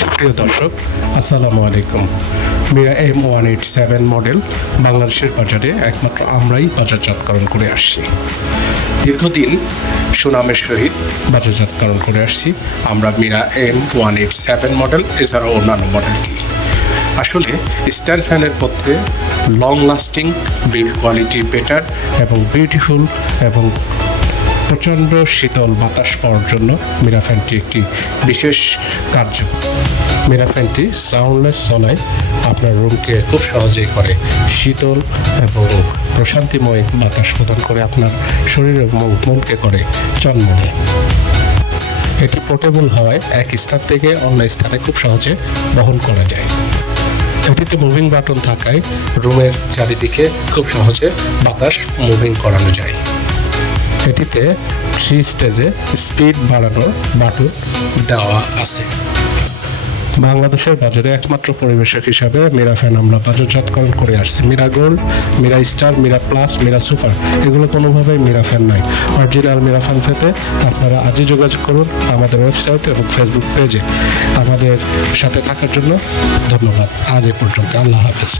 সুপ্রিয় দর্শক, আসসালামু আলাইকুম। মিরা M187 মডেল বাংলাদেশের বাজারে একমাত্র আমরাই বাজারজাতকরণ করে আসছি। দীর্ঘদিন সুনামের সহিত বাজারজাতকরণ করে আসছি আমরা মিরা M187 মডেল, এছাড়াও অন্যান্য মডেলটি। আসলে স্ট্যান্ড ফ্যানের মধ্যে long lasting, build quality better এবং বিউটিফুল এবং প্রচণ্ড শীতল বাতাস পাওয়ার জন্য মিরা ফ্যানটি একটি বিশেষ কার্য। মিরা ফ্যানটি সাউন্ডলেস চলায় আপনার রুমকে খুব সহজেই করে শীতল এবং প্রশান্তিময় বাতাস প্রদান করে আপনার শরীর এবং মনকে করে চনমনে। এটি পোর্টেবল হওয়ায় এক স্থান থেকে অন্য স্থানে খুব সহজে বহন করা যায়। এটিতে মুভিং বাটন থাকায় রুমের চারিদিকে খুব সহজে বাতাস মুভিং করানো যায়। এটিতে 3 স্টেজে স্পিড বাড়ানোর বাটন দেওয়া আছে। বাংলাদেশের বাজারে একমাত্র পরিবেশক হিসাবে মিরা ফ্যান আমরা বাজারজাতকরণ করে আসছি। Mira gold, Mira star, Mira plus, Mira super, এগুলো কোনোভাবেই মিরা ফ্যান নয়। অরিজিনাল মিরা ফ্যান পেতে আপনারা আজই যোগাযোগ করুন আমাদের ওয়েবসাইট এবং ফেসবুক পেজে। আমাদের সাথে থাকার জন্য ধন্যবাদ। আজ এ পর্যন্ত, আল্লাহ হাফেজ।